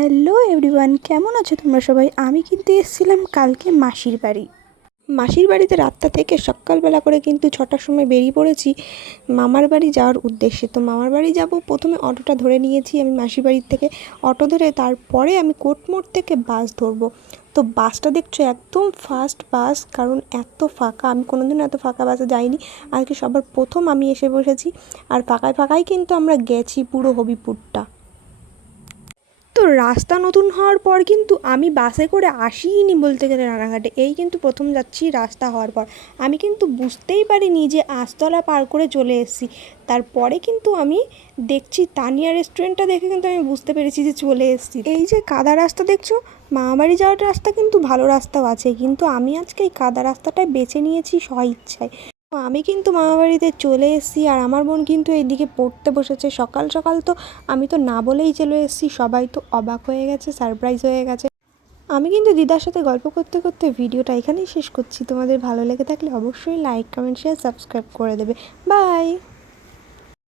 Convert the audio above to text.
Hello everyone, কেমন আছো তোমরা সবাই? আমি কিন্তু এসেছিলাম কালকে মাসির বাড়িতে রাতটা থেকে সকালবেলা করে কিন্তু 6টার সময় বেরিয়ে পড়েছি মামার বাড়ি যাওয়ার উদ্দেশ্যে। তো মামার বাড়ি যাব, প্রথমে অটোটা ধরে নিয়েছি আমি মাসির বাড়ির থেকে। অটো ধরে তারপরে আমি কোটমোড় থেকে বাস ধরবো। তো বাসটা দেখছো একদম ফাস্ট বাস, কারণ এত ফাঁকা, আমি কোনোদিনও এত ফাঁকা বাসে যাইনি। আজকে সবার প্রথম আমি এসে বসেছি, আর ফাঁকায় ফাঁকায় কিন্তু আমরা গেছি পুরো হবিপুরটা। তো রাস্তা নতুন হওয়ার পর কিন্তু আমি বাসে করে আসিনি বলতে গেলে রানাঘাটে, এই কিন্তু প্রথম যাচ্ছি রাস্তা হওয়ার পর। আমি কিন্তু বুঝতেই পারিনি যে আঁশতলা পার করে চলে এসেছি। তারপরে কিন্তু আমি দেখছি তানিয়া রেস্টুরেন্টটা দেখে কিন্তু আমি বুঝতে পেরেছি যে চলে এসেছি। এই যে কাদা রাস্তা দেখছো, মামাবাড়ি যাওয়ার রাস্তা কিন্তু ভালো রাস্তাও আছে, কিন্তু আমি আজকে এই কাদা রাস্তাটাই বেছে নিয়েছি স্বইচ্ছায়। তো আমি কিন্তু মামাবাড়িতে চলে এসেছি, আর আমার বোন কিন্তু এইদিকে পড়তে বসেছে। সকাল সকাল তো আমি তো না বলেই চলে এসেছি, সবাই তো অবাক হয়ে গেছে, সারপ্রাইজ হয়ে গেছে। আমি কিন্তু দিদার সাথে গল্প করতে করতে ভিডিওটা এখানেই শেষ করছি। তোমাদের ভালো লেগে থাকলে অবশ্যই লাইক, কমেন্ট, শেয়ার, সাবস্ক্রাইব করে দেবে। বাই।